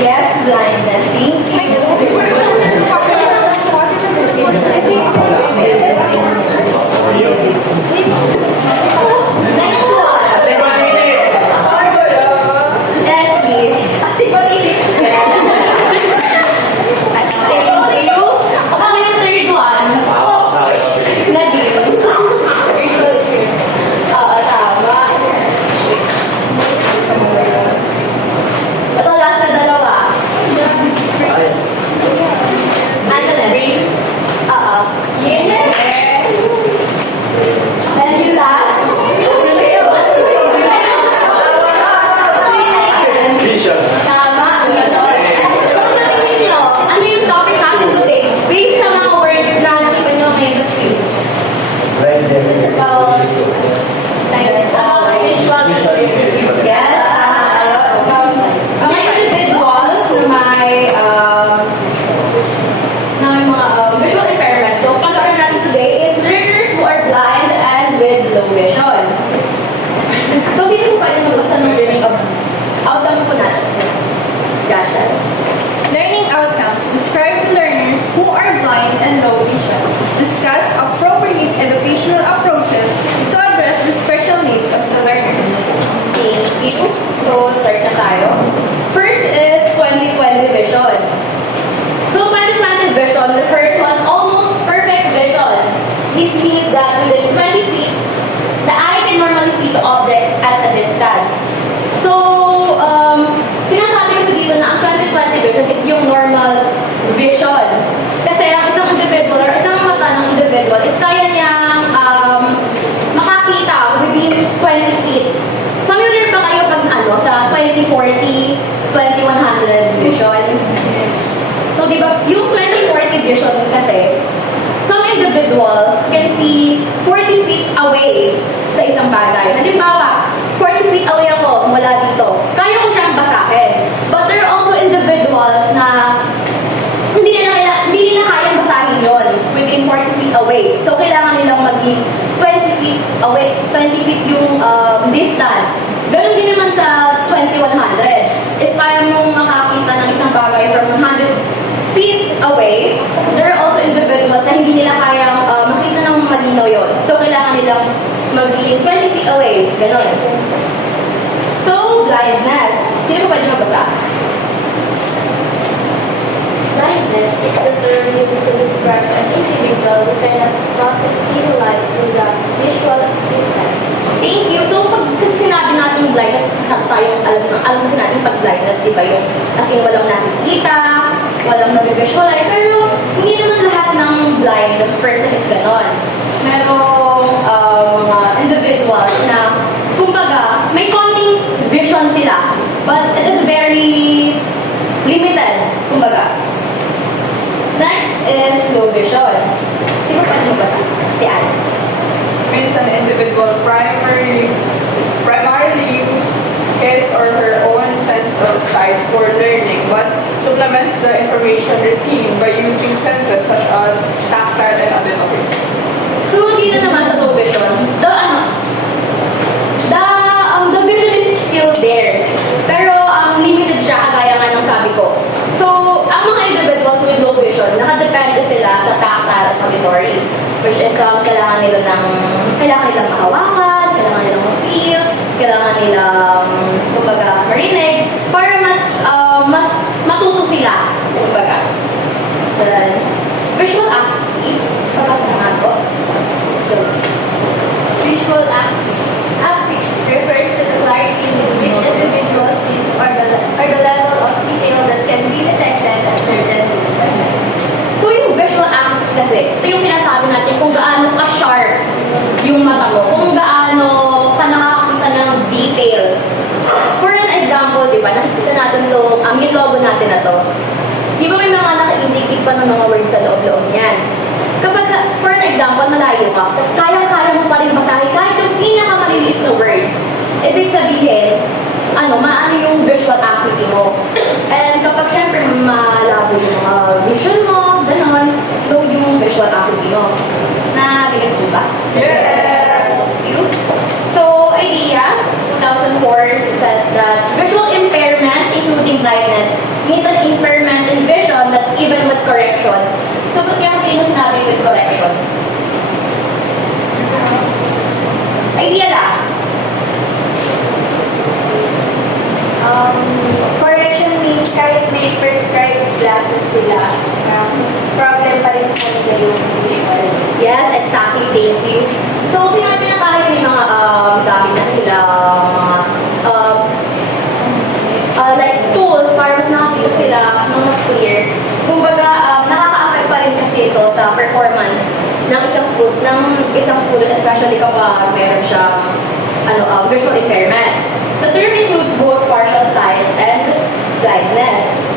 Yes, blindness. Thank you. Next one. Leslie. Thank you. Kami yung third one. Nadine. Oo, tama. Ito, last na dalawa. Ano na? Oo. Yes! And you last? Vision. Tama. Pagdating ninyo, ano yung topic natin today? Based sa mga words na nakita nyo ngayon sa screen. It's about visual. Yes. About mga individuals na may mga visual impairment. So, pag-aaral natin today is learners who are blind and with low vision. So, hindi mo pwede magbasa ng learning outcome po natin. Gotcha. Learning outcomes describe the learners who are blind and low vision. Discuss appropriate educational approaches to address the special needs of the learners. Thank you. So, start na tayo. First is 20/20 vision. So, 20/20 vision refers to an almost perfect vision. This means that within 20 feet, the eye can normally see the object at a distance. So, sinasabi ko dito na ang 20/20 vision is yung normal vision. Kasi ang isang individual or isang mata ng individual is kaya niyang makakita within 20 feet. Familiar ba kayo pag sa 20/40, 20/100 vision? So, di ba, yung 20/40 vision kasi, some individuals can see 40 feet away sa isang bagay. Halimbawa, 40 feet away ako mula dito. Kaya ko siyang basahin. But there are also individuals na hindi nila kayang basahin yun within 40 feet away. So, kailangan nilang maging 20 feet away, 20 feet yung distance. Ganun din naman sa 20/100. If kaya mong makakita ng isang bagay from 100 feet away, there are also individuals na hindi nila kayang makita ng malinaw yun. So, kailangan nilang maging 20 feet away. Ganun. So, blindness. Sino ba pwede magbasa? Blindness is the term used to describe an individual who cannot process stimuli through the visual system. Thank you. So, pag kasi sinabi natin blindness, tayong alam na natin pag blindness, di ba yung as in walang nakikita, walang nag-visualize, pero hindi naman lahat ng blind person is ganon. Merong mga individuals na, kumbaga, may konting vision sila, but it is very limited, kumbaga. Next is low vision. Sino pa nyo ba? Si Anne. Means an individual primarily use his or her own sense of sight for learning, but supplements the information received by using senses such as tactile and auditory. So, dito naman sa low vision, the vision is still there. Pero, limited siya, kagaya nga ng sabi ko. So, ang mga individuals with low vision, nakadepende sila sa tactile at auditory. Which is, kailangan nilang mahawakan, kailangan nilang ma-feel, kailangan nilang, kumbaga, marinig, para mas matuto sila, kumbaga. Then, visual active, papasahan ko. Visual acuity refers to the clarity with which individual sees or the level of detail that can be detected at certain distances. So, yung visual active kasi, ito yung pinasabi natin kung gaano ka-sharp yung mata mo, kung gaano ka nakakita ng detail. For an example, di ba, nakikita natin to, yung logo natin na to. Di ba may mga naka-indicate pa ng mga words sa loob-loob niyan? Kapag, for an example, malayo ka, tapos kaya mo pa rin basahin kahit yung pinakamaliliit na words. Ibig sabihin, maano yung visual acuity mo. And kapag syempre malabo yung mga vision mo, gano'n, low yung visual acuity mo. Na-gets mo ba? Yes! You? So, idea, 2004 says that visual impairment, including blindness, means even with correction. So, ba't kaya hindi mo sinabi with correction? Idea lang. Correction means kahit may prescribed classes sila, problem pa rin sa kanila yung visual. Yes, exactly. Thank you. So, sinabi na tayo may mga gamit na sila, mga like tools para mas nakakita sila mga clear. Kumbaga, nakaka-affect pa rin kasi ito sa performance ng isang student, especially kapag meron siyang visual impairment. The term includes both partial sight and blindness.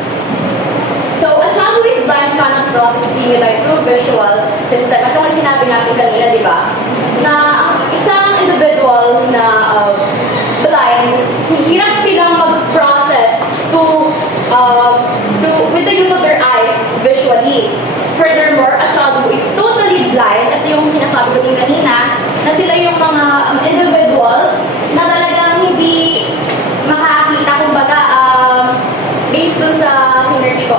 So, a child who is blind cannot process stimuli through visual system. At yung sinabi natin kanina, di ba? Na ang isang individual na blind, hirap silang mag-process with the use of their eyes visually. Furthermore, a child who is totally blind, at yung sinasabi ko din kanina, na sila yung mga individuals na talagang hindi makakita, kumbaga, based dun sa search ko,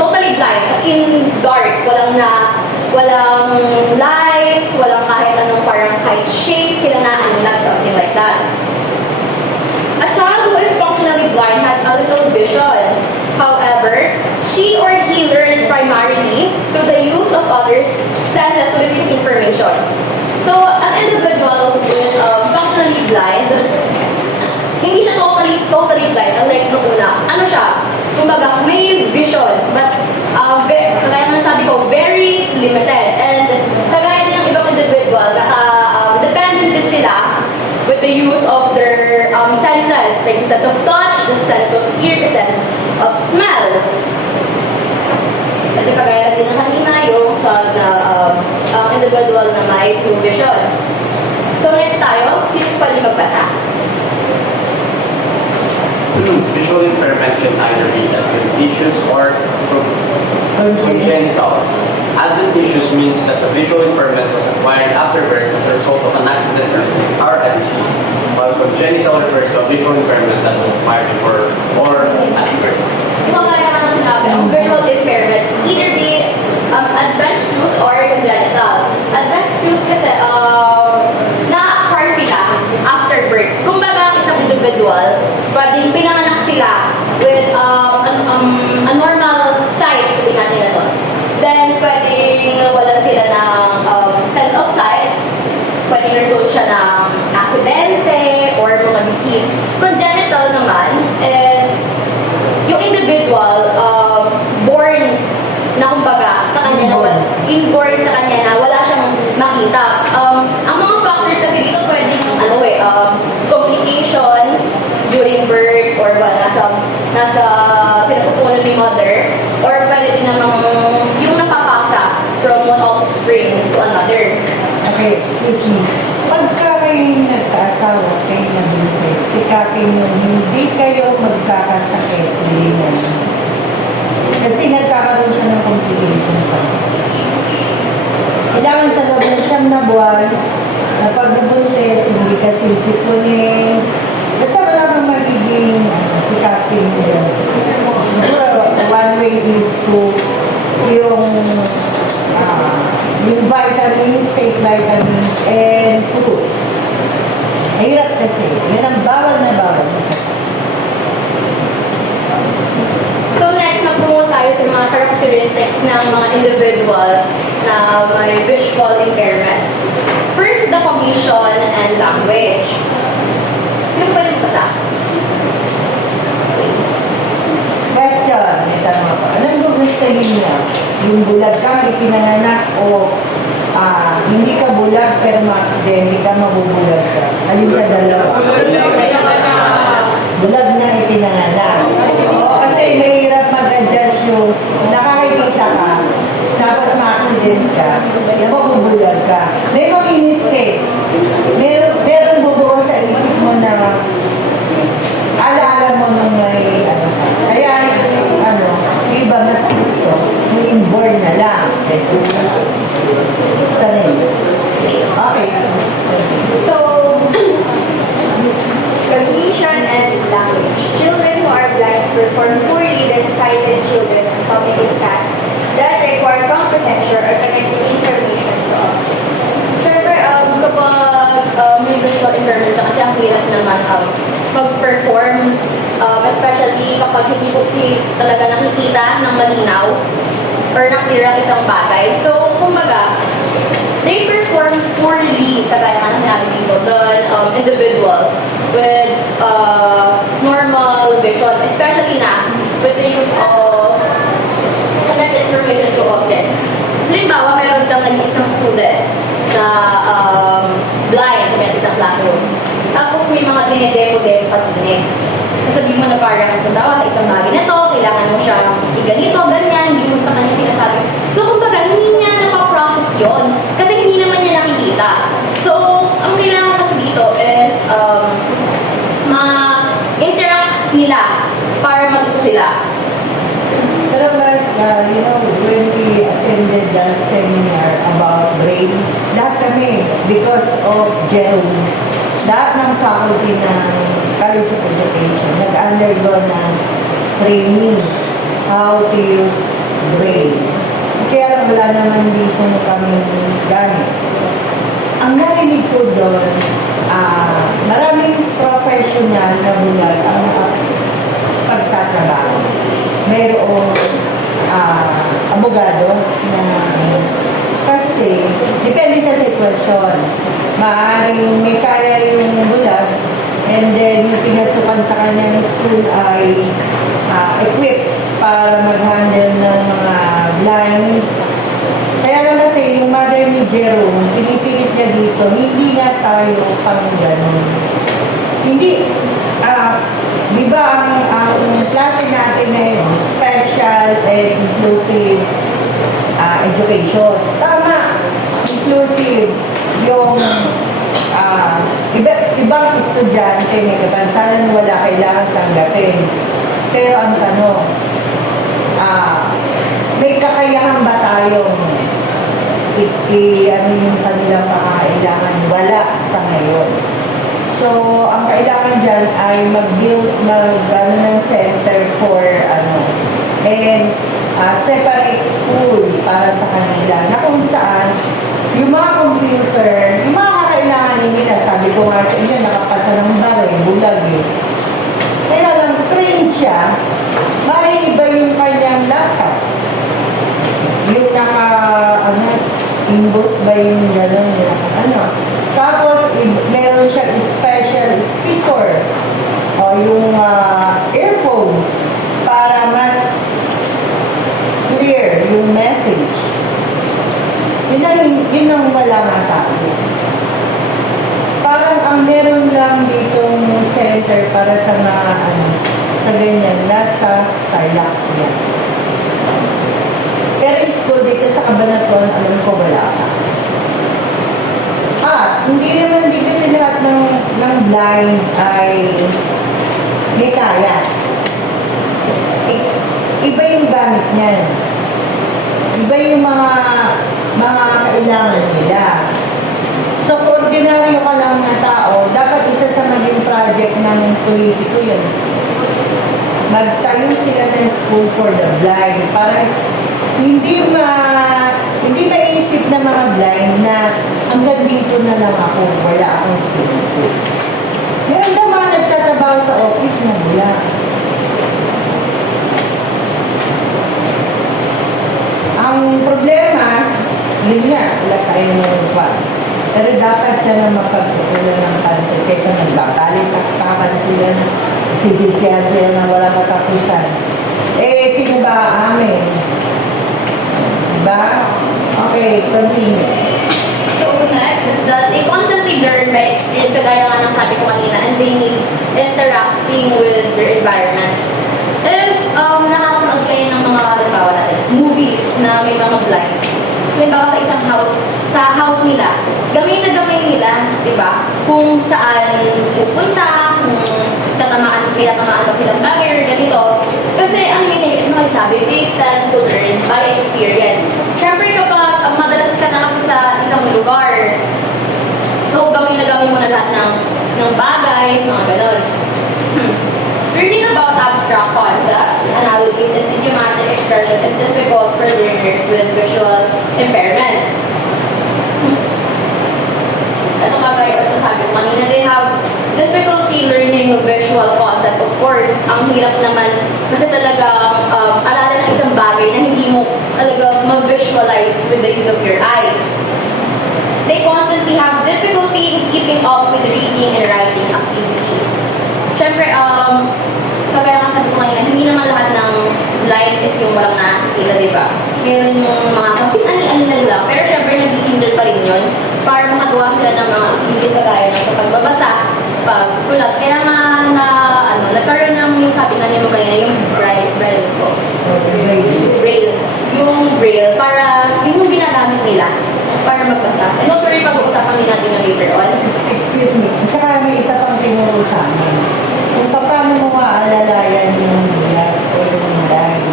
totally blind, as in dark, walang lights, walang kahit anong parang kahit shape, sila na something like that. A child who is functionally blind has a little vision. However, she or he learns primarily through the use of other senses to receive information. So, an individual who is functionally blind, hindi siya totally blind, unlike nung una. Ano siya? Kumbaga, may vision, but kaya man sabi ko, very limited. And kagaya din ng ibang individual, dependent din sila with the use of their senses, like the sense of touch, the sense of hear, the sense of smell. Kasi kagaya din ng kanina yung individual na may true vision. So next tayo, sino pwede magbasa? Visual impairment can either be adventitious or congenital. Adventitious means that the visual impairment was acquired after birth as a result of an accident or a disease, while congenital refers to a visual impairment that was acquired before or at birth. Kung kaya ka nang sinabi, ang visual impairment either be adventitious or congenital. Adventitious kasi na-acquire sila after birth. Kumbaga, ang isang individual, pwedeng pinanganak sila with a normal sight, sabihin natin na to. Then, pwedeng nawalan sila ng sense of sight. Pwedeng result siya ng aksidente or mga disease. Congenital naman is yung individual born na kumbaga sa kanya na inborn sa kanya na wala siyang makita. Ang mga factors kasi dito pwedeng complications during birth or nasa pinapupunan ni mother, or pwede din namang yung napapasa from one offspring to another. Okay, excuse me. Pagka kayo nagkaasawa, kayo nabuntis, sikapin nyo, hindi kayo magkakasakit, hindi na. Kasi nagkakaroon siya ng complication sa kailangan sa loob ng 9 na buwan, na pag nabuntis, hindi ka sisipunin. Basta wala kang magiging sikapin nyo. Siguro, one way is to yung vitamins, take vitamins, and fruits. Mahirap kasi. Yan ang bawal na bawal. So next, magtungo tayo sa mga characteristics ng mga individual na may visual impairment. First, the cognition and language. Sino pa rin basa? Question, may tanong ako. Anong gugustuhin niya? Yung bulag ka, may pinanganak, o hindi ka bulag pero ma-accidente ka, mabubulag ka? Alin sa dalawa? Bulag na ipinanganak. Kasi mahirap mag-adjust yung nakakikita ka, tapos ma-accident ka, mabubulag ka. May mag-in-escape. Meron bubuo sa isip mo na alaala mo nung may kaya iba mas gusto yung inborn na lang. Sanay. Okay. So, cognition and language. Children who are blind perform poorly than sighted children in public measure or connecting information to objects. Siyempre, kapag may visual impairment ka, kasi ang hirap naman mag-perform, especially kapag hindi ko talaga nakikita ng malinaw or nakita ang isang bagay. So, kumbaga, they perform poorly, kagaya nga natin dito, than individuals with normal vision, especially na with the use of connect information to objects. Halimbawa, meron kang isang student na blind sa classroom. Tapos may mga dinedemo-demo patinig. Sabihin mo na parang kung daw isang bagay na to, kailangan mo siyang iganito, ganyan, hindi mo sa kanya sinasabi. So, kumbaga, hindi niya napaprocess yun. Kasi hindi naman niya nakikita. So, ang kailangan kasi dito is ma-interact nila para matuto sila. Pero guys, when we attended the seminar about brain, lahat kami, because of Jerome, lahat ng faculty ng College of Education, nag-undergo ng training how to use brain. Kaya lang wala naman dito na kami gamit. Ang narinig ko doon, maraming professional na bulag ang pagtatrabaho. Mayroong abogado na kasi depende sa sitwasyon. Maaaring may kaya yung bulag and then yung pinasukan sa kanyang school ay equipped para mag-handle ng mga blind. Kaya lang kasi yung mother ni Jerome, pinipilit niya dito, hindi na tayo pang ganun. Hindi, di ba ang klase natin ngayon, special and inclusive education. Tama, inclusive yung ibang estudyante may kapansanan wala kailangan tanggapin. Pero ang tanong, may kakayahan ba tayong ano yung kanilang pakailangan? Wala sa ngayon. So, ang kailangan dyan ay mag-build ng center for and separate school para sa kanila na kung saan yung mga computer, yung mga kakailanganin nila, sabi ko nga sa inyo, nakapasa ng baray, bulag eh. Kaya lang, train siya, maiiba yung kanyang laptop. Yung inbox ba yung gano'n, Tapos, meron siya special speaker o yung earphone para mas clear yung message. Yun ang wala nga tayo. Parang ang meron lang ditong center para sa mga sa ganyan, nasa Tarlac yan. Pero school dito sa Cabanatuan, alam ko wala pa. Hindi naman dito sa lahat ng blind ay may kaya. Iba yung gamit niyan. Iba yung mga kailangan nila. So, kung ordinaryo ka lang na tao, dapat isa sa maging project ng politiko yun. Magtayo sila ng school for the blind para hindi maisip na mga blind na hanggang dito na lang ako, wala akong silpo. Meron naman nagtatrabaho sa office na wala. Ang problema, yun nga, wala tayo ng kwan. Pero dapat siya na mapagputulan ng cancel kaysa nagbabalik at kakansila na sisisihan sila na wala katapusan. Sino ba amin? Diba? Okay, continue. So next is that they constantly learn by experience, kagaya nga ng sabi ko kanina, and they need interacting with their environment. If nakakanood kayo ng mga halimbawa natin, movies na may mga blind, halimbawa sa isang house, sa house nila, gamay na gamay nila, di ba? Kung saan pupunta, kung may tatamaan pa silang bagay or ganito. Kasi ang yun sabi, they tend to learn by experience. Siyempre kapag madalas ka na kasi sa isang lugar, so gamay mo na lahat ng bagay, mga ganon. Learning about abstract concepts, analogies, and idiomatic expression is difficult for learners with visual impairment. Ito kagaya ito sabi ko kanina, they have difficulty learning visual concept. Of course, ang hirap naman kasi talagang aralan ng isang bagay na hindi mo talaga mag-visualize with the use of your eyes. They constantly have difficulty in keeping up with reading and writing activities. Siyempre, kagaya nga sabi ko kanina, hindi naman lahat ng blind is yung walang nakikita, di ba? Meron yung mga kapit ani-ani na lang, pero siyempre nag-hinder pa rin yun para makagawa sila ng mga activities kagaya ng sa pagbabasa, pagsusulat. Kaya nga nagkaroon ng yung sabi na nyo kanina, yung braille ko. Braille. Yung braille, para yung ginagamit nila para magbasa. And not worry, pag-uusapan din natin yung later on. Excuse me. At saka may isa pang tinuro sa amin. Kung paano mo maalalayan yung bulag o yung line,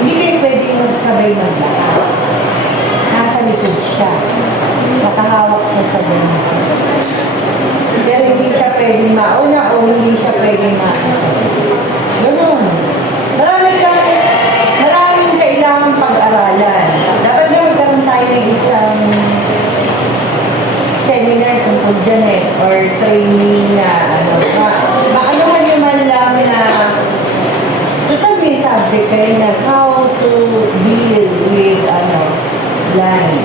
hindi kayo pwedeng magsabay maglakad. Nasa likod siya. Nakahawak siya sa bunga. Pero hindi siya pwedeng mauna o hindi siya pwedeng mauna. Ganun. Maraming kailangan pag-aralan. Dapat na magkaroon tayo ng isang seminar tungkol dyan or training na maano nyo man lang na total may subject kayo na how to deal with blind.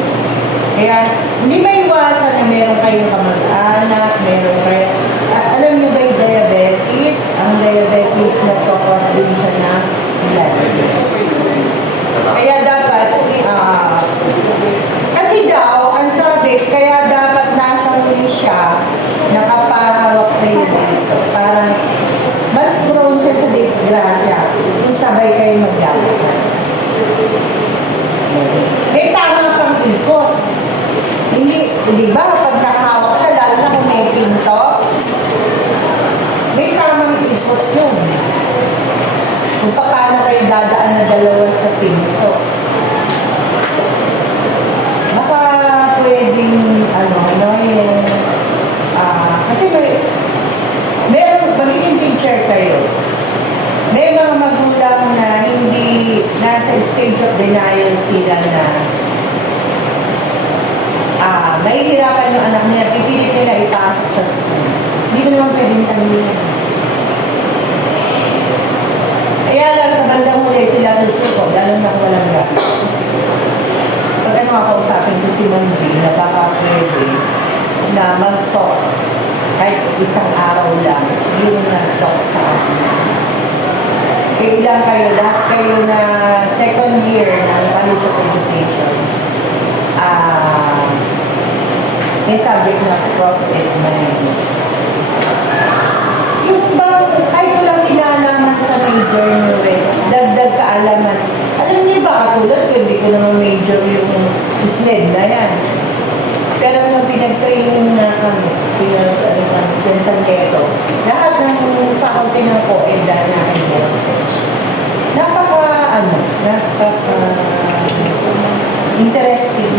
Kaya hindi maiwasan na meron kayong kamag-anak, meron kayo, alam nyo ba yung diabetes? Ang diabetes nagkakos din siya na blind. Kaya dapat, kasi daw, ang sabi, kaya dapat nasa huli siya, nakapahawak sa iyo dito. Parang mas prone siya sa disgrasya kung sabay kayo maglalakad. May tama pang ikot. Hindi, di ba, pag nakahawak sa lalo na kung may pinto, may tamang ikot yun. Kung paano kayo dadaan na dalawa sa pinto. Baka pwedeng, kasi meron, magiging teacher kayo. May mga magulang na hindi nasa stage of denial sila na mahihirapan yung anak niya, pipilit nila ipasok sa school. Hindi mo naman pwedeng tanggilin. Kaya lang sa bandang huli sila gusto ko, lalo na walang gabi. Pag makausapin ko si Ma'am G, na baka pwede na mag-talk kahit isang araw lang, yung nag-talk sa akin. Kailan kayo, lahat kayo na second year ng College of Education, may subject na profit mind. Yung bang, kahit walang inalaman sa major nyo dagdag kaalaman. Alam niyo ba, katulad ko, hindi ko naman major yung SLED na yan. Pero nung pinag-training na kami, dyan sa Ghetto, lahat ng faculty ng COED na interesting.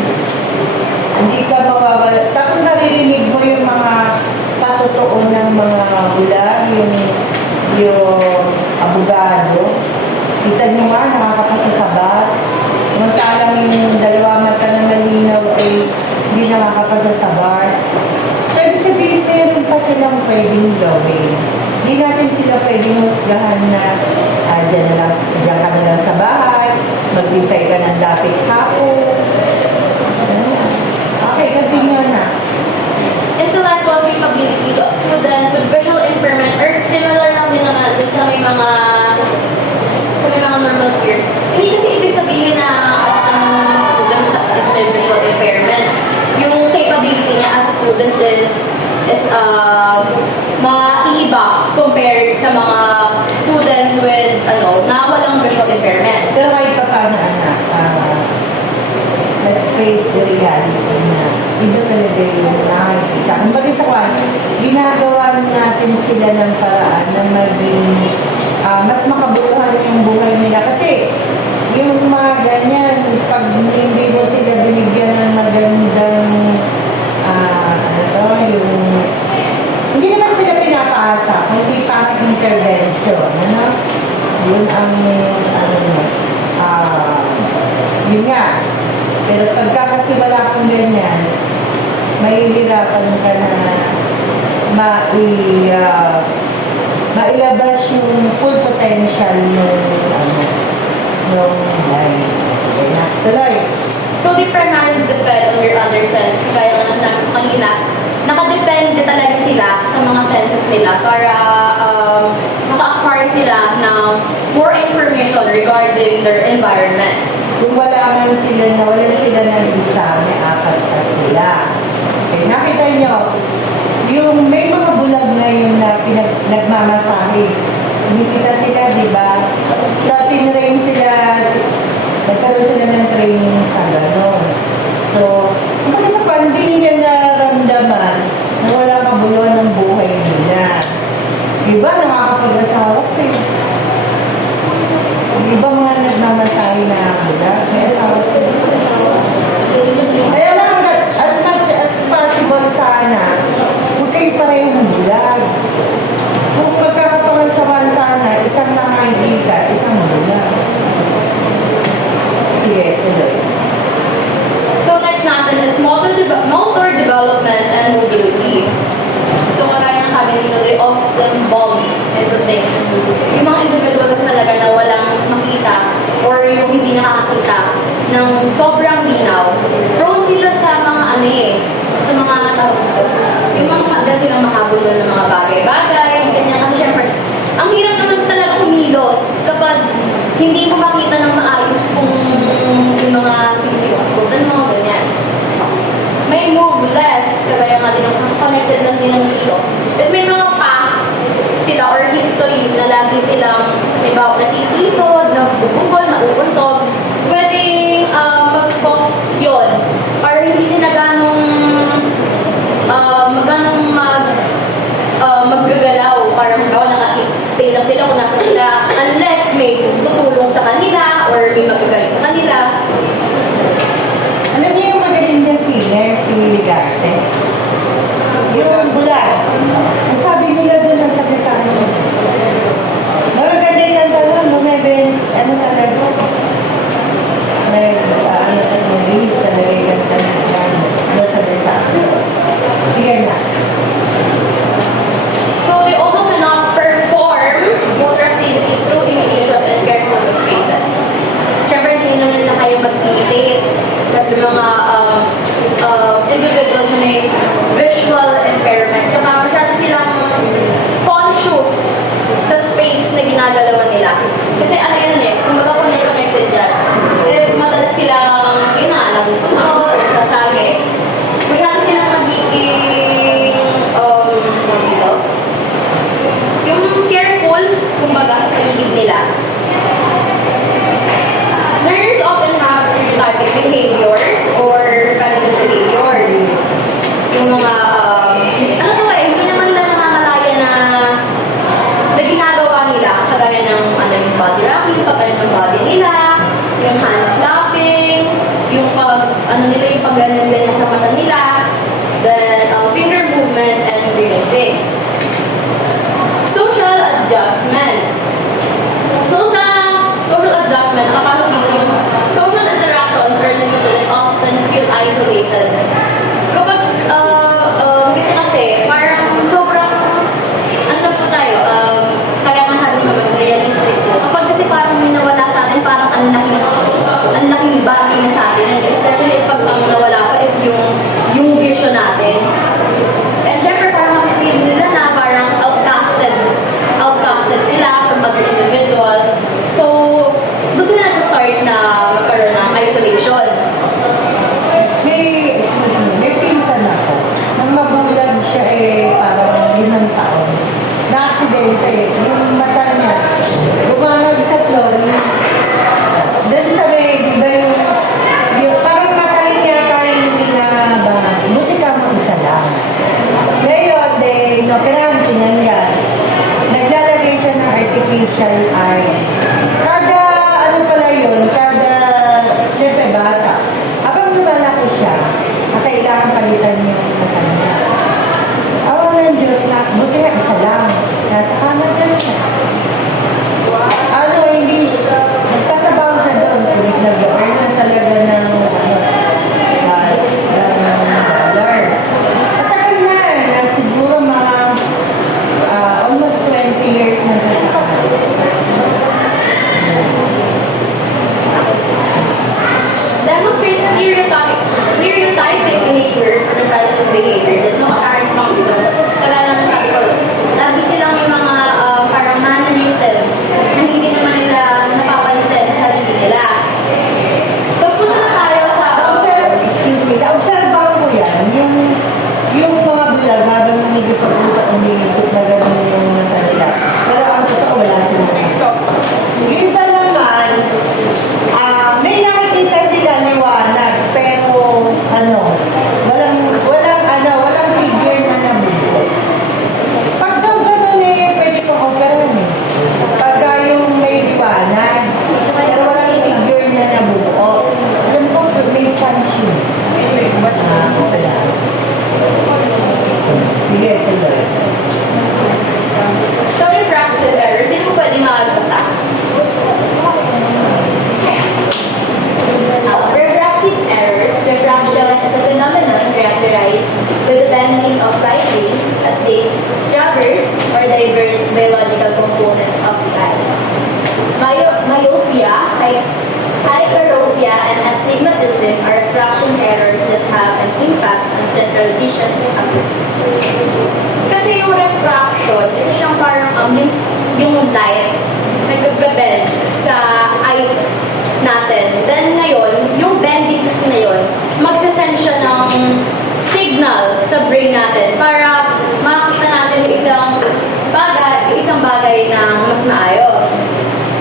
Hindi ka mawawala. Tapos naririnig mo yung mga patutuon ng mga bulag, yung abogado. Kita nyo nga, nakakapasa sa bar. Mantalang yung dalawa mata na malinaw ay hindi nakakapasa sa bar. Sabi sabihin, meron pa silang pwedeng gawin. Hindi natin sila pwedeng husgahan na diyan ka na lang sa bahay, maghintay ka ng lapit hapon. Okay, continue na. Intellectual capability of students with visual impairment are similar lang din naman dun sa may mga normal peers. Hindi kasi ibig sabihin na ang student is may visual impairment. Yung capability niya as student is maiiba compared sa mga students with na walang visual impairment. Pero kahit pa paano, anak, let's face the reality na ito talaga yung nakikita. Kung bagay sa kwan, ginagawa natin sila ng paraan na maging mas makabuuhan yung buhay nila. Kasi yung mga ganyan, pag hindi mo sila binigyan ng magandang hindi naman sila pinapaasa, kundi parang intervention. Yun ang Yun nga. Pero pagka kasi wala kang ganyan, mahihirapan ka na mailabas yung full potential ng life. Okay na. Tuloy. So, they primarily depend on your other sense. Kaya nga nasabi ko kanina, nakadepende talaga sila sa mga senses nila para maka-acquire sila ng more information regarding their environment. Kung wala man sila na wala sila ng isa, may apat pa sila. Okay, nakita nyo, yung may mga bulag ngayon na nagmamasahe. Nakikita sila, di ba? Sa tinrain sila, nagkaroon sila ng training sa gano'n. So, kung sa hindi nila nararamdaman na wala kabuluhan ng buhay nila. Iba, nakakapag-asawa eh. Yung iba mga nagmamasahe na bulag, may asawa sila. Kaya lang, as much as possible sana, huwag kayo parehong bulag. Kung magkakapangasawan sana, isang nakahihika, isang bulag. Sige, tuloy. So, next natin is motor development and mobility. So, kagaya ng sabi dito, they often bump into things. Yung mga individual talaga na walang makita or yung hindi nakakakita ng sobrang linaw, prone nila sa mga sa mga tawag dito. Yung mga agad silang makabulo ng mga bagay-bagay, ganyan. Kasi syempre, ang hirap naman talaga kumilos kapag hindi mo makita ng maayos kung yung mga sisiwaskutan mo, ganyan. May move less, kagaya nga din connected lang din ng dito. At may mga past sila or history na lagi silang may bawat natitisod, nabubugol, nauuntog. Pwedeng mag-cause yun or hindi sila maggagalaw. Parang naka-stay lang sila kung nasa sila unless may tutulong sa kanila or may magagaling sa kanila. Alam niyo yung magaling na singer, si Ligarte? Yung bulag. Ang sabi nila doon ang sabi-sabi niya. Magaganda yung kanta doon, bumibin, ano talaga? Nag-release talaga yung kanta niya. Doon sabi-sabi. Sige na. So they also cannot perform motor activities through imitation and careful phrases. Siyempre, hindi naman na kayo mag-imitate sa mga individuals na may visual impairment. Tsaka masyado silang conscious sa space na ginagalawan nila. Kasi ano yun kung connected dyan, if madalas silang inaalang ito or sasagi, masyado silang magiging yung careful, kumbaga, sa paligid nila. Learners often have typic behaviors or repetitive behaviors. Yung mga, hindi naman nila nakakalaya na ginagawa nila, kagaya ng yung body rocking, pag-ano ng body nila, yung hand slapping, yung nila yung pag-ganyan sa mata nila, then finger movement and breathing. Social adjustment. So sa social adjustment, nakapasok dito yung social interactions are limited and often feel isolated. Kapag dito kasi, parang sobrang, ano po tayo, kaya nga sabi naman, realistic po. Kapag kasi parang may nawala sa atin, parang ang laking bagay na sa atin. Especially pag ang nawala pa is yung vision natin. And syempre parang mag-feel nila na parang outcasted sila from other individuals. So, doon sila na-start na magkaroon ng isolation. May pinsan ako. Nang magulang siya parang 5 taon. Na-aksidente yung mata niya. Bumangag sa lorry. Doon sa di ba yung parang mata niya kayang pinaba. Buti ka mo isa lang. Ngayon, inoperahan tinanggal. Naglalagay siya ng artificial eye. Siyempre bata. Habang lumala ko siya, kailangan palitan niya yung mata niya. Awa ng Diyos na, buti nga isa lang. Nasa Canada siya. Hindi siya. Nagtatabaw siya doon. Nag-earn na talaga hyperopia and astigmatism are fraction errors that have an impact on central vision's ability. Kasi yung refraction, ito siyang parang yung light nag-bend sa eyes natin. Then ngayon, yung bending kasi na yun, magsasend siya ng signal sa brain natin para makita natin yung isang bagay na mas maayos.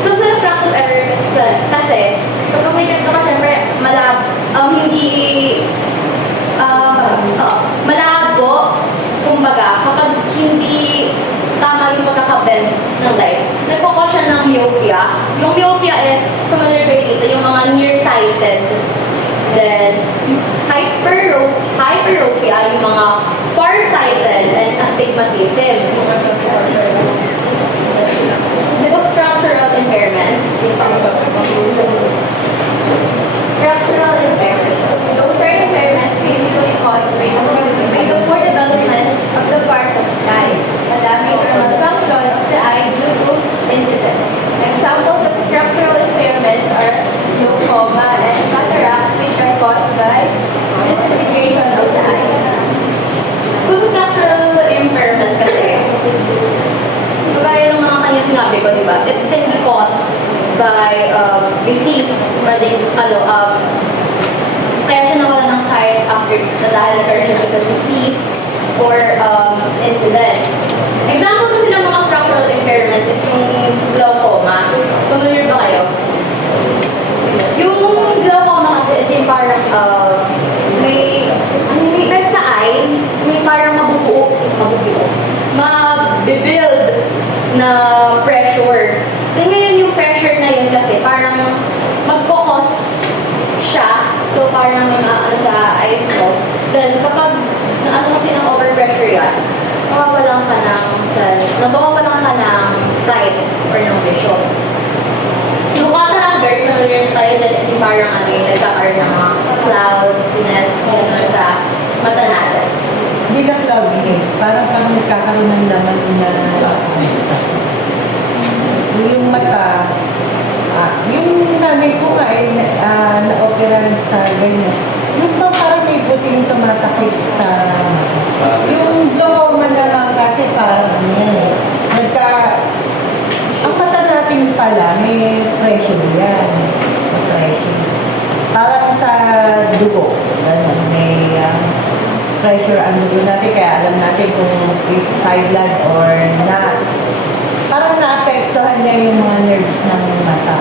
So sa refractive error kasi, kapag may ganito ka, syempre, malago, kumbaga, kapag hindi tama yung pagkakabend ng light, nagkukos siya ng myopia. Yung myopia is, familiar kayo dito, yung mga nearsighted. Then, hyperopia, yung mga farsighted, and astigmatism. Structural impairments. Structural impairments. Those are impairments basically caused by the poor development of the parts of the eye, a damage or malfunction of the eye due to incidents. Examples of structural impairments are glaucoma and cataract, which are caused by disintegration of the eye. Kung structural impairment kasi, kagaya ng mga kanya sinabi ko, di ba? It can be caused by disease, pwedeng, kaya siya nawala ng sight after dahil nagkaroon siya ng isang disease or incident. Example kasi ng mga structural impairment is yung glaucoma. Familiar ba kayo? Yung glaucoma kasi is yung parang may sa eye, may parang mabibuild na pressure. Then ngayon yung pressure na yun kasi parang magpokos siya. So parang may maano sa eyes mo. Then kapag naano kasi ng overpressure yan, nabawalan ka ng sight or ng vision. Yung cataract, very familiar tayo dyan is yung parang nagkakaroon ng mga cloudiness, gano'n sa mata natin. Hindi lang cloudiness, parang nagkakaroon ng laman na yung mata, yung nanay ko nga na-operahan sa ganyan. Yung ba parang may buting tumatakip sa yung glaucoma naman kasi parang ang mata natin pala may pressure yan. Pressure. Parang sa dugo. Ganun, may pressure ang dugo natin kaya alam natin kung high blood or not. Parang naapektuhan niya yung mga nerves ng mata.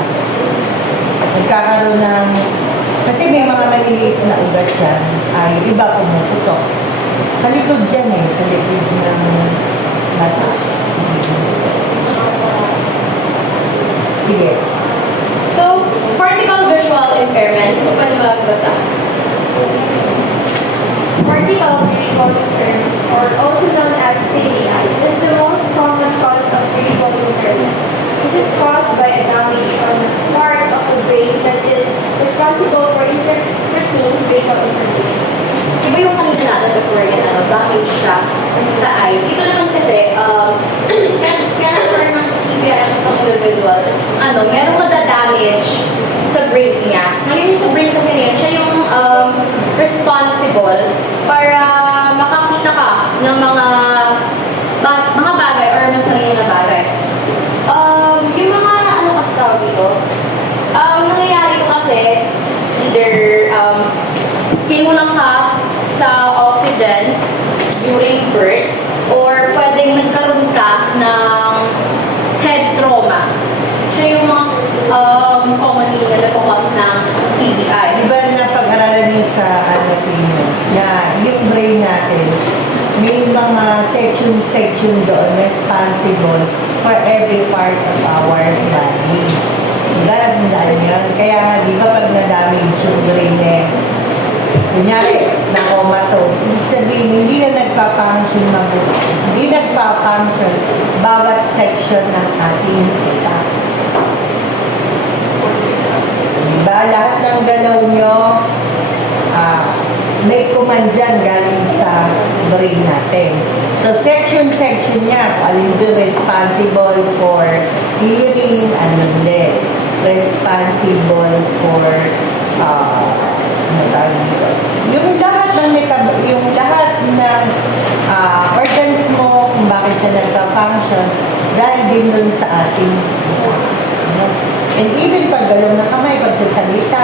Nagkakaroon ng, kasi may mga maliliit na ugat yan, ay iba pumuputok. Sa likod dyan sa likod ng mata. Sige. So, cortical visual impairment, kung pwede magbasa. Cortical visual impairments, or also known as CVI, is the most common cause of visual impairments. It is caused by a damage on part of the brain that is responsible for interpreting visual information. Iba yung kanina natin before yan, damage siya sa eye. Dito naman kasi, kaya nagkaroon ng CVI ng individual, merong madadamage sa brain niya. Ngayon sa brain kasi niya, siya yung responsible para makakita ka ng mga bagay or mas maliit na bagay. Yung mga kasi tawag dito, nangyayari ko kasi either kinulang ka sa oxygen during birth or pwedeng nagkaroon ka ng head trauma. Siya yung mga commonly na nagkakos ng CDI. Diba na pag-aralan niyo sa na yung brain natin, may mga section doon responsible for every part of our body. Ganda yun. Kaya di ba pag na-damage yung brain kunyari, na-comatose, ibig sabihin, hindi na nagpa-function mabuti. Hindi nagpa-function bawat section ng ating isa. Diba? Lahat ng galaw nyo, may command dyan galing sa brain natin. So, section niya, kung alin doon responsible for hearing and hindi. responsible for ano tawag dito? Yung lahat ng yung lahat ng organs mo, kung bakit siya nagka-function, dahil din dun sa ating ano? And even paggalaw ng kamay, pagsasalita,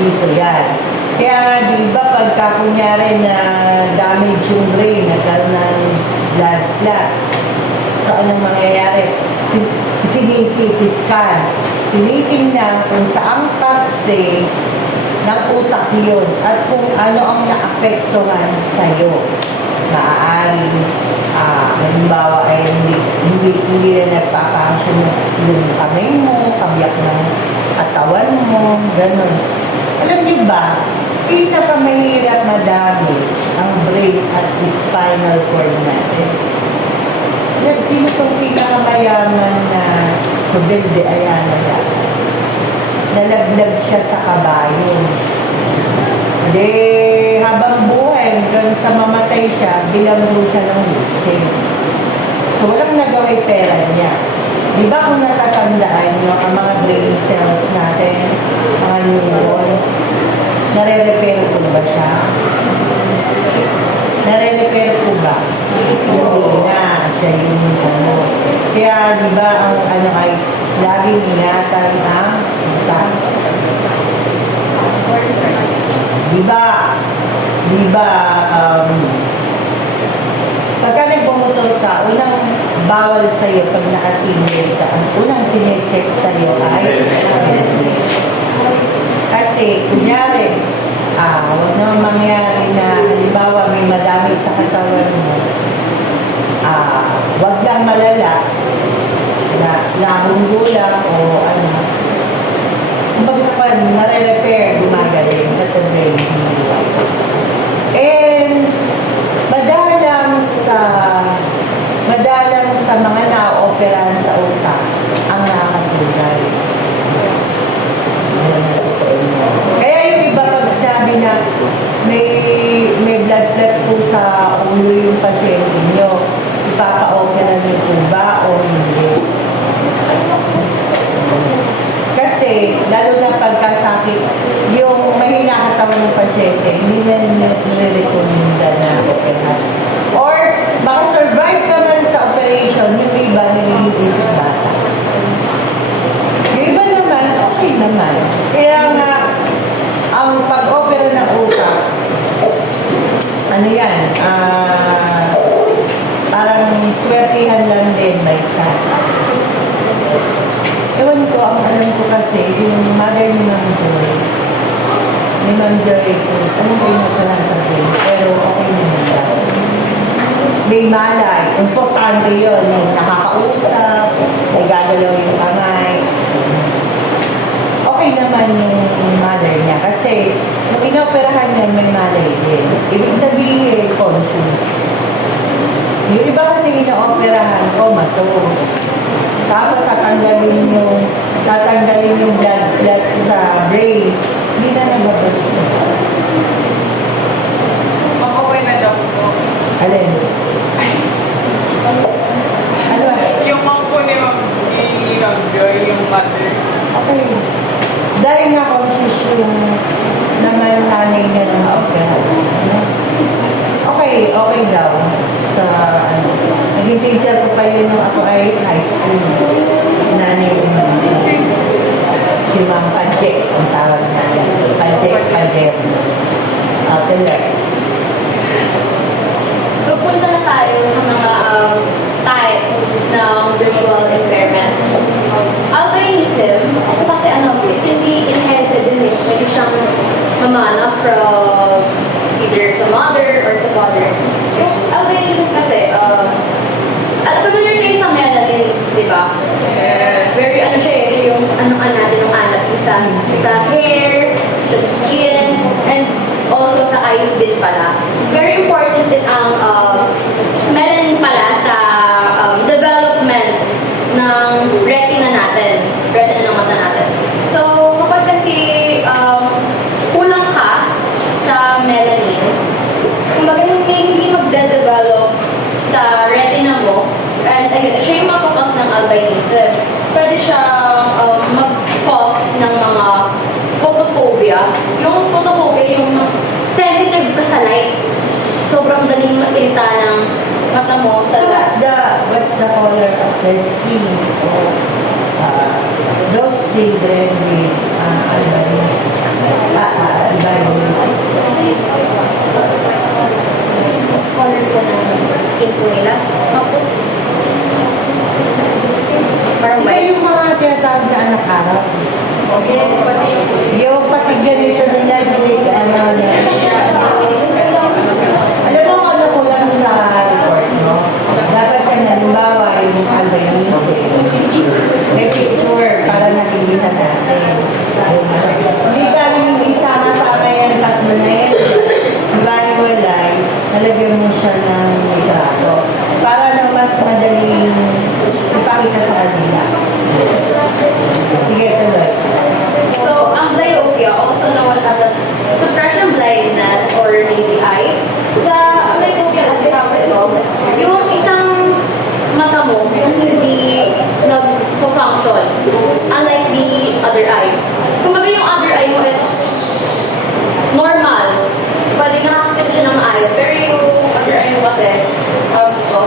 dito yan. Kaya di ba pagka kunyari na damage yung brain, nagkaroon ng blood clot, so anong mangyayari? CT scan, tinitingnan kung saang parte ng utak yun at kung ano ang naapektuhan sa'yo. Maaaring, halimbawa ay hindi na nagpapangsyon yung kamay mo, kabiyak ng katawan mo, gano'n. Alam niyo ba, pinakamahirap na damage ang brain at spinal cord natin. Sino itong pinakamayaman na Subel de Ayala yata? Nalaglag siya sa kabayo. De, habang buhay, hanggang sa mamatay siya, bilanggo siya ng luce. So, walang nagaway pera niya. Di ba kung natatandaan nyo, ang mga brain cells natin, mga neurons, nare-repair ko ba siya? Nare-repair ko ba? Hindi na, siya yung ano. Kaya, di ba, ang ano ay, laging ingatan ang utak. Di ba, pagka nagbumotor ka, unang bawal sa'yo pag nakasinil ka, ang unang tinecheck sa'yo ay kasi, kunyari, huwag naman mangyari na halimbawa may madamit sa katawan mo, wag lang malala na nahunggo lang o ano. Kumbaga sa nare-repair, gumagaling, katabrain, hindi wala. And, madalang sa mga na-operahan sa utak ang nakakasugal. Kaya yung iba pag sinabi na may blood clot po sa ulo yung pasyente nyo, ipapa-opera nyo po ba o hindi? Kasi, lalo na pagkasakit, yung mahina katawan ng pasyente, hindi na nire-recommenda na opera. Or, baka survive ka man sa operation, yung iba nililitis bata. Yung iba naman, okay naman. Kaya nga, ang pag-opera ng utak, ano yan, parang swertihan lang din, may chance. Ewan ko, ang alam ko kasi, yung mother ni Ma'am Joy, ni Ma'am Joy Cruz, ano ba yung nagkalang sa brain? Pero okay naman daw. May malay, importante yun, yung nakakausap, may gagalaw yung kamay. Okay naman yung mother niya kasi nung inoperahan niya, may malay din. Ibig sabihin, conscious. Yung iba kasi inooperahan, comatose. Tapos tatanggalin yung blood clot sa brain, hindi na nababas na. Makaway na daw po. Alin? Ano ba? Yung mom po ni Ma'am Joy, yung mother. Okay. Dahil nga conscious yung naman nanay niya ng opera. Okay daw. Sa ano. Naging teacher ko pa yun nung ako ay high school. Nanay ko naman. Si Ma'am Pajek, ang tawag natin. Pajek. Teller. So, punta na tayo sa mga types ng visual impairment. Albinism, ito kasi it can be inherited din eh. Pwede siyang mamana from either sa mother or sa father. Yung albinism kasi, familiar kayo sa melanin, di ba? Very siya eh, yung natin yung anak sa hair, sa skin, and also sa eyes din pala. Very important din ang melanin pala sa development ng retina natin, retina ng mata natin. So, kapag kasi kulang ka sa melanin, kumbaga hindi magde-develop sa retina mo, and ayun, siya yung makakos ng albinism. Pwede siya mag-cause the skin of those children with albinism. Color po ng skin po nila. Opo. Parang Sila white. yung mga tinatawag na anak-arap. Yung pati ganito nila, hindi alam mo, ano ko lang sa report, no? Dapat ka halimbawa yung albinism. May picture para nakikita natin. Hindi sama-sama yan, tatlo na yan. Iwalay-walay, nalagyan mo siya ng litrato. Para na mas madaling ipakita sa kanila. Sige, tuloy. So, ang myopia, also known as suppression blindness or maybe eye, sa myopia at tawag ito, yung isang mata mo, yung hindi nag-function, unlike the other eye. Kumbaga yung other eye mo is normal, pwede nakakita siya ng maayos, pero yung other eye mo kasi, tawag ito,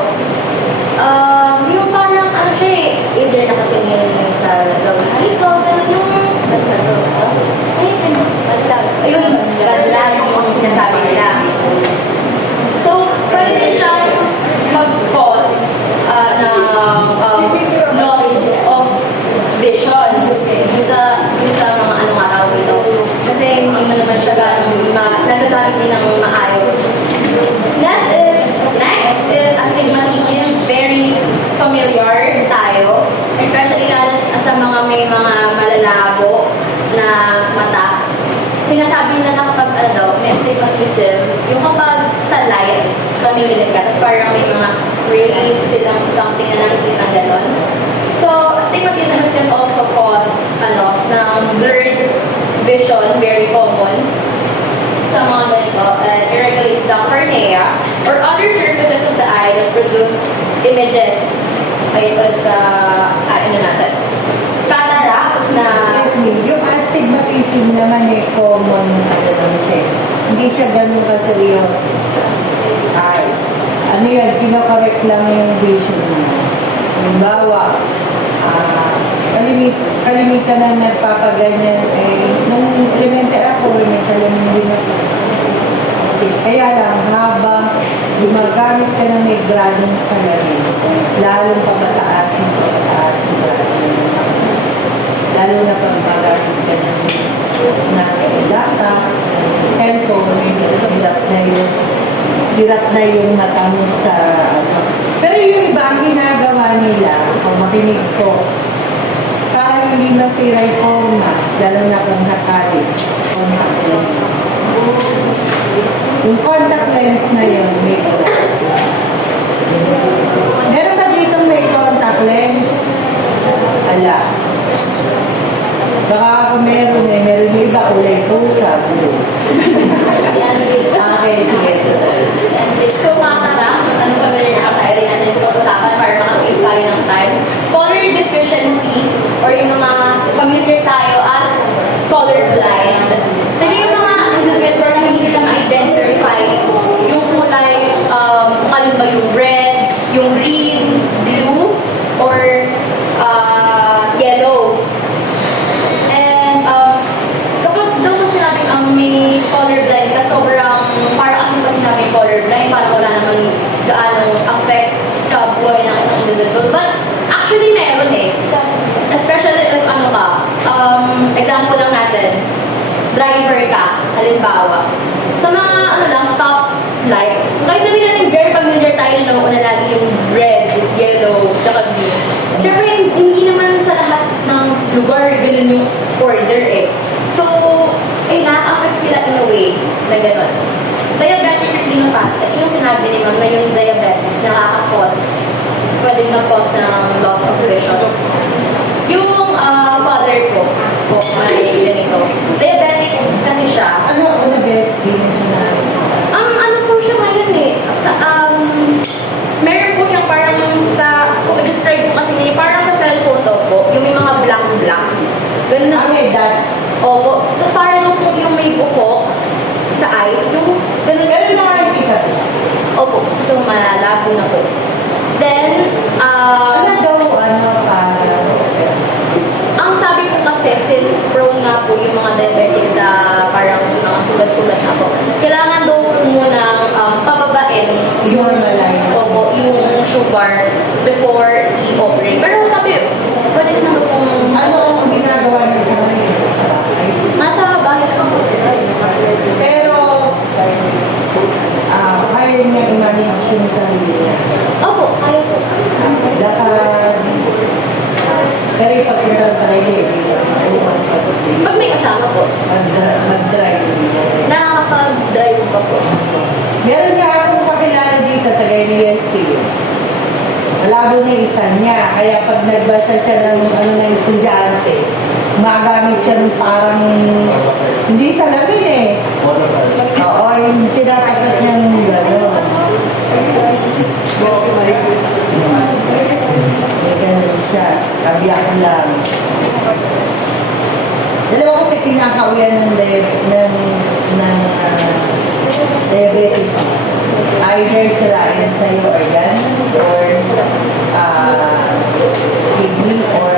yung parang ano siya eh, either nakatingin sa gawin dito, ganun yung ayun, banlag yung sinasabi nila. So, pwede din siyang mag-cause ng loss of vision sa mga anong araw dito. Kasi hindi mo naman siya nagagamit din ng maayos. Next is astigmatism. Very familiar tayo. Especially sa mga may mga malalabo na mata. Sinasabi nila na kapag may astigmatism, yung kapag sa light, kamililit ka, tapos parang may mga rays silang something na nakikita gano'n. So, astigmatism can also cause ng blurred vision, very common sa mga ganito. It regulates the cornea or other surfaces of the eye that produce images. Ayun sa natin. Cataract na Excuse me, yung astigmatism naman eh, common siya. Hindi siya ganun kaseryoso. Ay, ano yan, kinokorrect lang yung vision mo. Halimbawa, kalimitan na nagpapaganyan eh, nung elementary ako, may salamin din ako. Kaya lang, habang gumagamit ka ng may grading salamin, lalong pagmataas yung grading. Lalo na pag magamit ka ng data, cellphone, hirap na yung mata mo sa Pero yung iba, ang ginagawa nila, kung makinig ko, para hindi masira yung cornea, lalo na kung nakalit, contact lens. Yung contact lens na yun, may meron ba dito may contact lens? Ala. Baka ako meron yung iba kulay ko sa blue. Okay, sige. So, makasara, familiar na tayo rin natin ito usapan para makasave tayo ng time. Color deficiency or yung mga familiar tayo as colorblind. So, yung mga individual na hindi nila ma-identify yung kulay, kung alin ba yung red, yung green, blue, or yellow. And kapag daw kasi natin may colorblind ka, sobrang parang kasi pag sinabi colorblind, parang wala naman gaano affect sa buhay ng isang individual. But actually meron eh. Especially if example lang natin, driver ka, halimbawa. Sa mga stop light, kahit namin natin very familiar tayo na una lagi yung red, yellow, tsaka green. Siyempre, hindi naman sa lahat ng lugar ganun yung order eh. So, na-affect sila in a way na gano'n. Diabetic retinopathy, yung sinabi ni Ma'am na yung diabetes nakaka-cause, pwedeng mag-cause ng loss of vision. Yung father ko, may ganito. Diabetic kasi siya. Ano ako na best din siya? Ano po siya ngayon eh. Meron po siyang parang kung i-describe ko kasi niya, parang sa cellphone daw po, yung may mga black-black. Ganun na. Okay, that's... Opo. Tapos parang yung may buhok sa eyes, yung ganun. Pero nakakita ko. Opo. So, malabo na po. Then, Ano daw Pag may kasama po, Mag-drive. nakakapag-drive pa po. Meron nga akong kakilala dito sa UST. Malabo na isa niya. Kaya pag nagbasa siya ng ng estudyante, magamit siya ng parang hindi salamin eh. Oo, yung tinatagat niyang gano'n. May ganun siya. Kabiyak lang. Dalawa kasi kinakawian ng diabetes. Either sila yan sa'yo organ or kidney or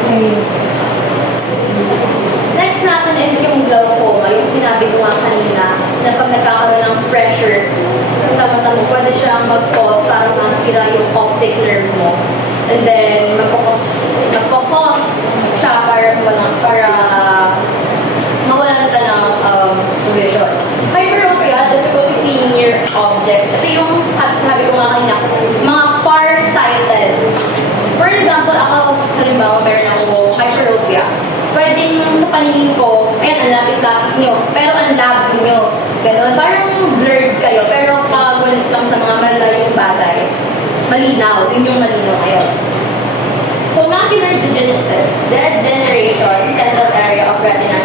okay. Next natin is yung glaucoma, yung sinabi ko nga kanina, na pag nagkakaroon ng pressure sa mata mo, pwede siyang mag-cause para masira yung optic nerve mo. And then, magkakos siya para mawalan ka ng vision. Hyperopia, difficulty seeing near objects. Ito yung sabi ko nga kanina, mga far-sighted. For example, ako, halimbawa, meron ako hyperopia. Pwedeng sa paningin ko, ayan, ang lapit-lapit nyo, pero ang labo nyo. Ganon. Parang blurred kayo, pero pag walit lang sa mga malalayong bagay, malinaw. Yun yung malinaw ngayon. So, macular degeneration, central area of retina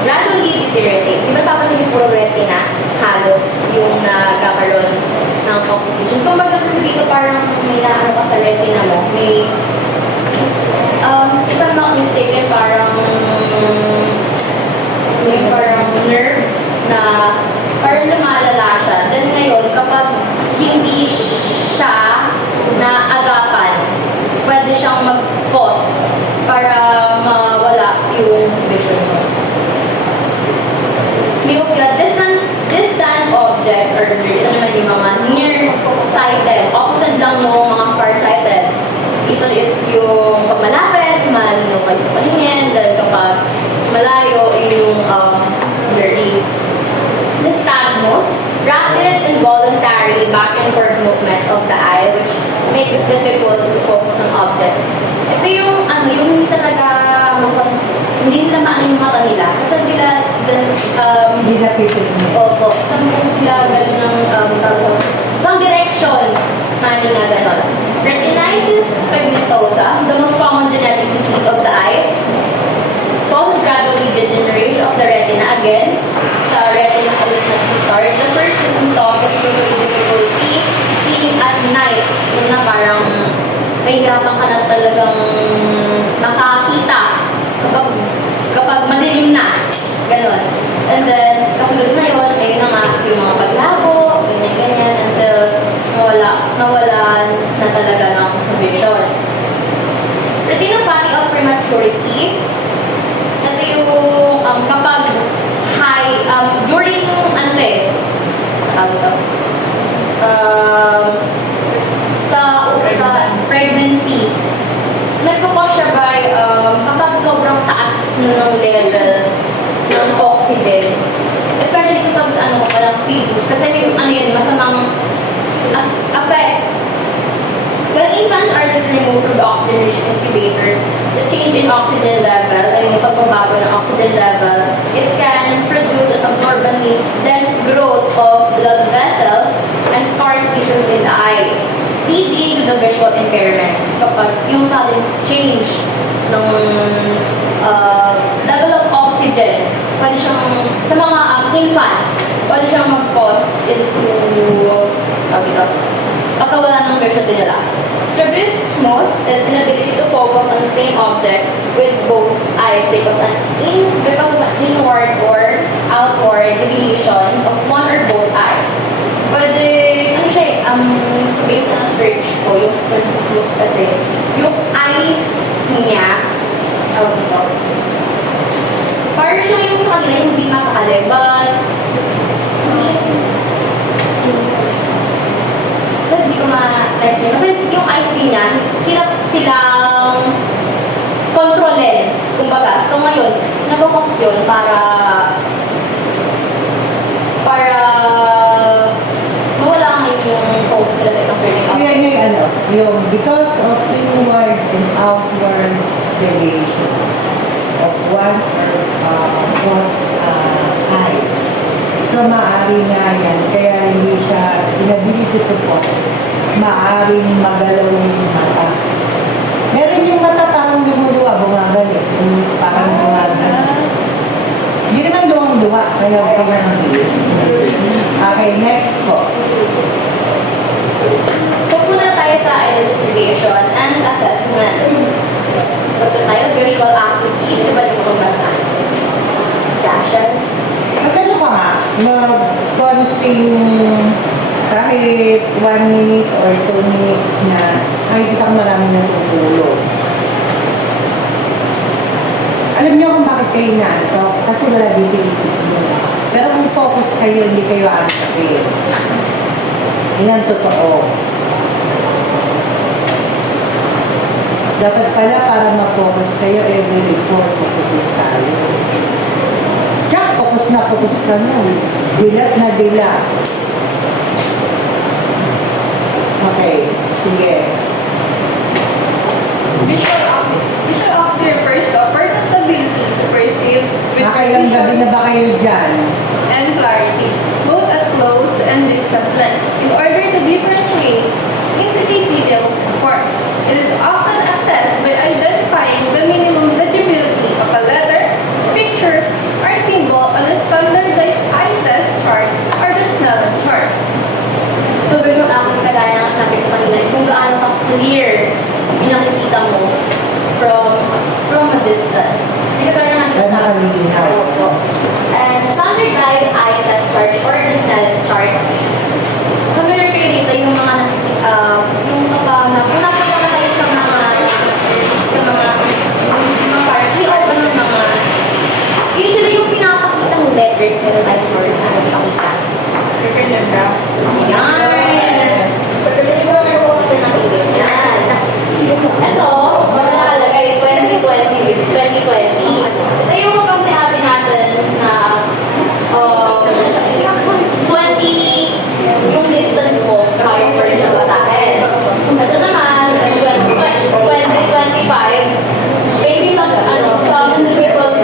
gradually deteriorate. Di ba papansin yung puro retina? Halos yung nagkakaroon ng complication. Kung baga dito parang may naano ka sa retina mo, may if I'm not mistaken, parang nerve na parang lumalala siya. Then ngayon, kapag hindi siya naagapan, pwede siyang mag-pause para mawala yung vision mo. Myopia, distant objects or ito naman yung mga near-sighted. Opposite lang mo, mga far-sighted. Ito is yung pag malapit, malino kayo sa palingin, dahil kapag malayo, yung blurry. Nystagmus, rapid and voluntary back and forth movement of the eye, which make it difficult to focus on objects. Ito yung yung hindi talaga hindi nila maano yung mata nila. Kasi sila Hindi napipit mo. opo, saan po sila gano'n ng some direction mani na gano'n. Retinitis pigmentosa, the most common genetic disease of the eye, causes gradually degeneration of the retina. Again, sa retina ulit na start. The first symptom is usually difficulty seeing at night. Yung na parang mahirapan ka na talagang makakita kapag madilim na. Ganon. And then, kasunod na yun, ayun na nga, yung mga paglabo, ganyan-ganyan, until nawalan na talaga ng vision. Retinopathy of prematurity, ito yung kapag during, sa pregnancy, nagkukos siya by kapag sobrang taas ng level ng oxygen, especially kapag parang fetus, kasi may masamang effect. When infants are removed from the oxygen incubator, the change in oxygen level, ay yung pagbabago ng oxygen level, it can produce an abnormally dense growth of blood vessels and scarring tissues in the eye, leading to the visual impairments. Kapag yung sudden change ng level of oxygen, pwede siyang, sa mga infants, pwede siyang mag-cause into, pagkawala ng vision din nila. Strabismus is inability to focus on the same object with both eyes because of an inward or outward deviation of one or both eyes. Pwede, based on search ko, yung strabismus kasi, yung eyes niya, parang siya yung sa kanila, yung hindi makakali, but, hindi ko ma-explain. Kasi yung IC niya, hirap silang kontrolin. Kumbaga, so ngayon, nag-focus yun para mawala ngayon yung focus nila sa itong learning Yan object. yung because of inward and outward deviation of one or both eyes. So, maaari nga yan, kaya hindi siya inability to focus. Maaaring magalaw yung mata. Meron yung mata parang lumuluwa, bumabalik. Parang bumabalik. Hindi naman luwang-luwa, kaya huwag ka nang Okay, next po. So, muna tayo sa identification and assessment. Pagka tayo, visual acuity, ibalik ko kung basta. Caption. Magkano ka nga, konting kahit 1 minute or 2 minutes na nakikita ko maraming natutulog. Alam niyo kung bakit kayo nantok? Kasi wala dito isip niyo. Pero kung focus kayo, hindi kayo aansakin. Yan ang totoo. Dapat pala para ma-focus kayo, every report, focus tayo. Tiyak, focus ka na. Dilat na dilat. Okay, sige. Visual acuity refers to a person's ability to perceive with Nakailang gabi precision na ba kayo dyan? and clarity, both at close and distant lengths, in order to differentiate intricate details of forms. It is often assessed by identifying the minimum legibility of a letter, picture, or symbol on a standardized eye test chart or the Snellen chart. So, visual acuity, kagaya ng sabi ko kanina, kung gaano ka clear yung nakikita mo from a distance. Hindi ka kaya nakikita Gano'n kalinaw. Opo. And standardized eye test chart or the Snellen chart. Familiar kayo dito yung mga yung kapag kung nakapala kayo sa mga party or ng mga usually yung pinapakitang letters meron tayo for pakita. Ganyan ka. Yan! Yan. Ito, wala nakalagay 2020. Ito yung kapag sinabi natin na 20 yung distance mo prior for siya basahin. Ito naman, 2025, maybe some individuals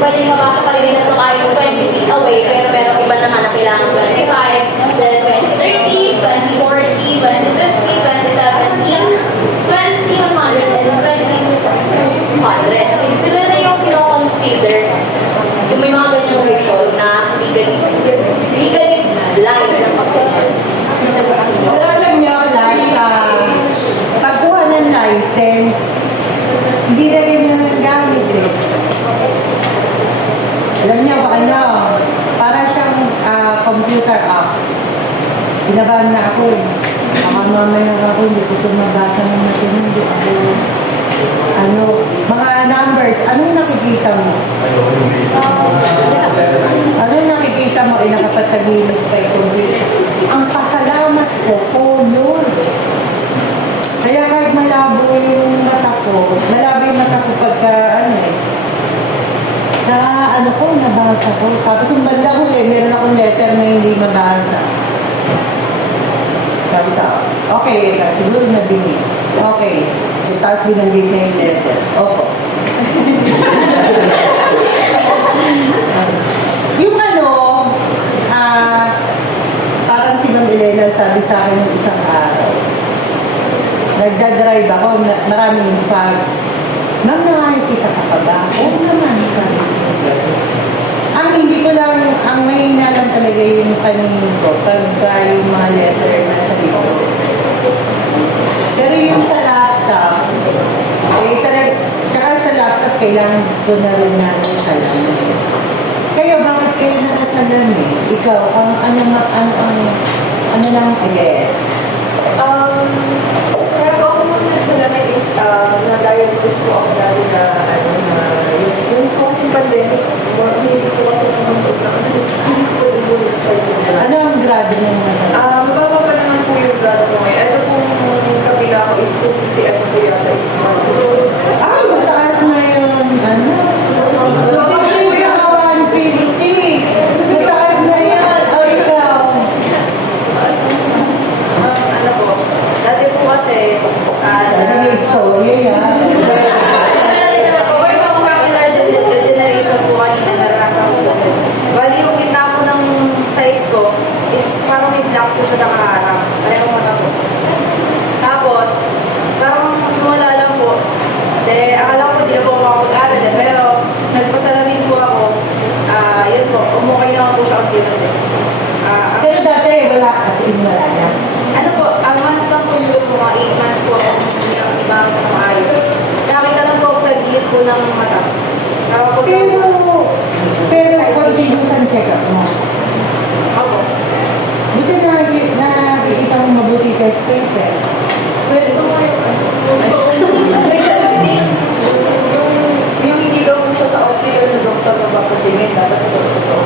pwede makakapalitin na ito kayo 20 feet away, pero iba naman na kailangan 25, then 2030, 2040, 2050, 2070, 2100, and 2100. Sila na yung pino-consider yung may mga ganyang visual na legally blind ng pagkakas. Pero alam niyo, sa pagkuha ng license, hindi na rin na nagamit eh. Alam niyo ba ano, para siyang computer app. Binabahan na ako eh. Baka mamaya ako, hindi ko ito mabasa ng matino, hindi ako, mga numbers, anong nakikita mo? Anong nakikita mo ay nakapatagilid kay computer? Ang pasalamat ko, yun. Kaya kahit malabo yung mata ko pagka, nabasa ko. Tapos yung banda ko meron akong letter na hindi mabasa. Sabi sa, okay, siguro nabili. Okay, tapos binanggit na yung letter. Opo. Yung parang si Ma'am Elena sabi sa akin ng isang araw, nagdadrive ako, maraming fog. Ma'am, nakakita ka pa ba? Oo naman. Ang hindi ko lang, ang mahina lang talaga yung paningin ko pagka yung mga letter na sa likod. Pero yung sa laptop, tsaka sa laptop, kailangan ko na rin natin salamin. Kayo, bakit kayo nakasalamin? Ikaw, ano lang, yes. Sir, ako muna nagsalamin is na-diagnose po ako dati na yung po kasing pandemic, hindi ko kasi naman na hindi ko pwede po nag-start yung Ano ang grado ng mababa pa naman po yung grado ko ngayon. Ito pong kabila ko is 250 at po yata is 1. mataas na yun. Hindi ka 150. Mataas na yan. O ikaw. Ano po, dati po kasi, Nag-explain sorry ah. Okay, mga popular generation po kanina naranasan ko lang. Bali, yung gitna po ng side ko is parang may black po siya nakaharap. Parang mata po. Tapos, parang mas wala lang po. Akala ko hindi na po ako makapag-aral eh. Pero, nagpasalamin po ako. Yun po, umukay naman po siya ang dito. Pero dati wala kasi wala na. Ano po, months lang po yung mga 8 months po ako hindi ako ibang maayos. Nakita lang po ako sa gilid po ng mata. Nakapag Pero continuous ang check-up mo. Ako. Buti nakikita mo mabuti kay Spencer. Pwede ko mo yung hindi daw mo siya sa optical na doktor mapapatingin, dapat sa doktor.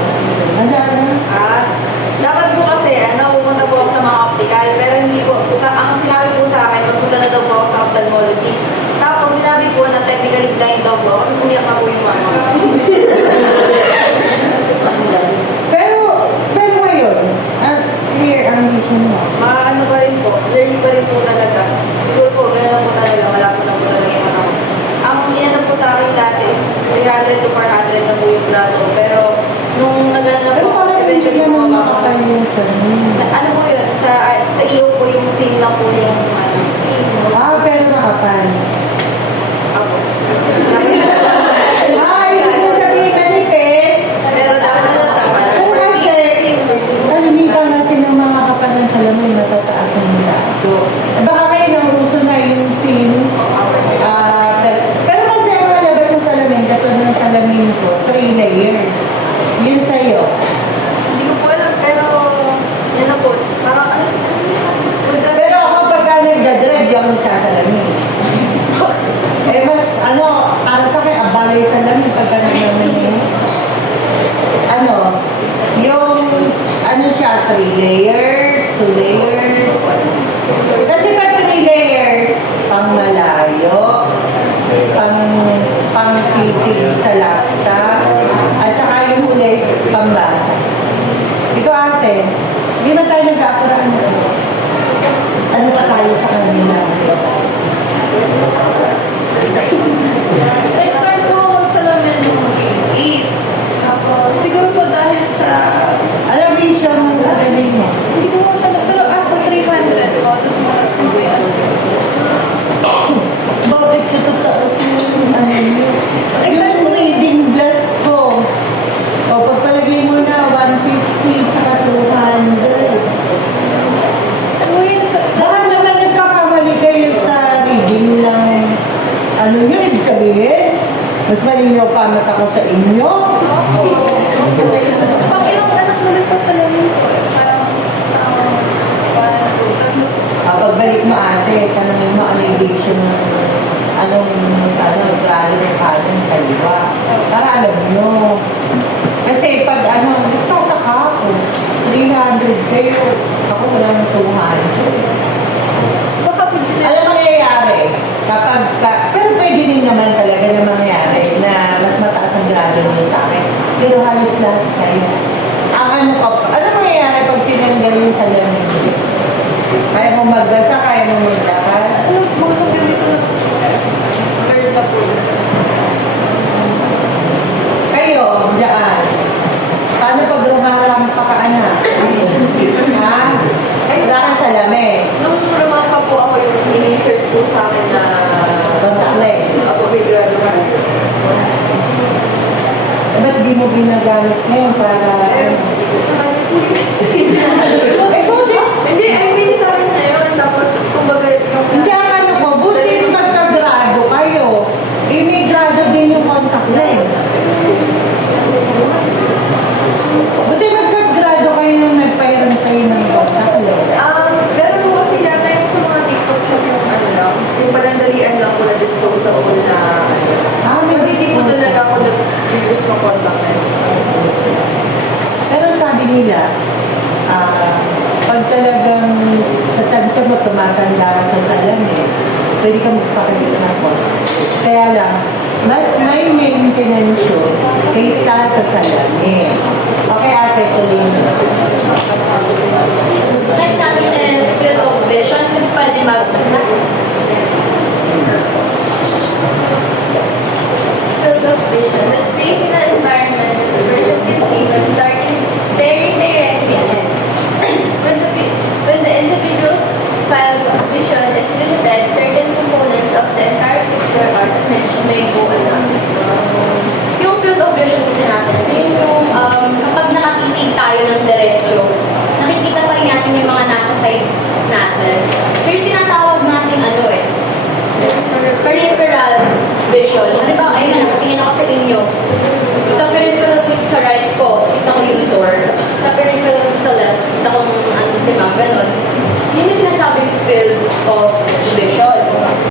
Dapat po kasi, pumunta po ako sa mga optical, pero hindi po, ang sinabi po sa akin, magpunta na daw po ako sa ophthalmologist. Tapos sinabi po na technically blind daw po, ako umiyak na po yung mama. Pero ngayon, clear ang vision mo. Ano pa rin po, learning pa rin po talaga. Siguro po, gano'n lang po talaga, wala po lang po talaga yung mata ko. Ang inanap po sa akin dati is 300 to 400 na po yung plato, pero nung nagana na Pero po, parang hindi eventually po naman ako. makakal yung sanin. Ano po yun? Sa iyo po yung team lang po yung Pero nakapal. ako. Ibig mo sabihin manifest. Pero dapat sa Kung kasi, kalimitan kasi ng mga kapal ng salamin, matataas ang lato. Baka kayo nang uso na yung team. Pero kasi ang malabas ng salamin, katulad ng salamin ko, 3 layers. Yun sa'yo. Hindi ko po alam, pero yan na po. Parang ano? Pero ako pagka nagdadrive, di ako nagsasalamin. Mas para sa akin, abalay sa lamin pagka nagdadrive. Siya, 3 layers, 2 layers. Kasi pag 3 layers, pang malayo, pang titig sa laptop, at saka yung huli, pang basa. Ikaw ate, hindi na tayo nag-aapuraan. Ano pa tayo sa kanila? Nag-start po ako magsalamin nung 8. Tapos, siguro po dahil sa... Alam mo yung siya ng kagaling mo? Hindi ko po pero sa 300 po, tapos malas ko po yan. Bakit ka tataas yung niyo? Nag-start Yung reading glass ko. O, pagpalagay mo na 150 tsaka 200. Ano yun sa... Baka naman nagkakamali kayo sa reading ng nyo, ibig sabihin? Mas malinaw pa mata ko sa inyo? Pang ilang anak na rin pa sa lamin ko eh. Parang tatlo po. Pagbalik mo ate, tanongin mo ano yung diction ng grado ng kanan kaliwa. Para alam nyo. Kasi pag nagtataka ako, 300 kayo, ako wala ng 200. Baka po Alam mo nangyayari, pero pwede din naman talaga na mangyari na mas mataas ang grado nyo sa akin. Pero halos lahat kayo. Ano mangyayari pag tinanggal yung salamin? Kaya mo magbasa, kaya mo maglakad. ano, mga ganito na learn na po. Kayo, dyan. Paano pag rumarang pa ka anak? Ha? Wala kang salamin. Nung rumaka po ako yung in-insert po sa akin na Contact lens. ako may graduate. Ba't di mo ginagamit ngayon para... Sa kanya po yun. Ay, buti. Hindi, I mean, sa akin na yun. Tapos, kumbaga, yung... Hindi ang buti magkagrado kayo. May grado din yung contact lens. Buti magkagrado kayo nung nagpairan kayo ng contact lens. Pero po kasi yata yung sa mga TikTok shop yung lang, yung panandalian lang po na disposable na hindi po talaga ako nag-use ng contact lens. Pero sabi nila, pag talagang sa tagto mo tumatanda ka sa salamin, pwede ka magpakabit ng contact. Kaya lang, mas may maintenance yun kaysa sa salamin. Okay, ate, tuloy mo. Next natin is field of vision. Pwede mag... may buwan namin. Yung field of vision kasi natin, yun yung kapag nakakitig tayo ng diretsyo, nakikita pa rin natin yung mga nasa side natin. So yung tinatawag natin peripheral vision. Ano ba, ayun na, nakatingin ako sa inyo. Sa peripheral dito sa right ko, kita ko yung door. Sa peripheral sa left, kita ko si ma'am, ganun. Yun yung sinasabing field of vision.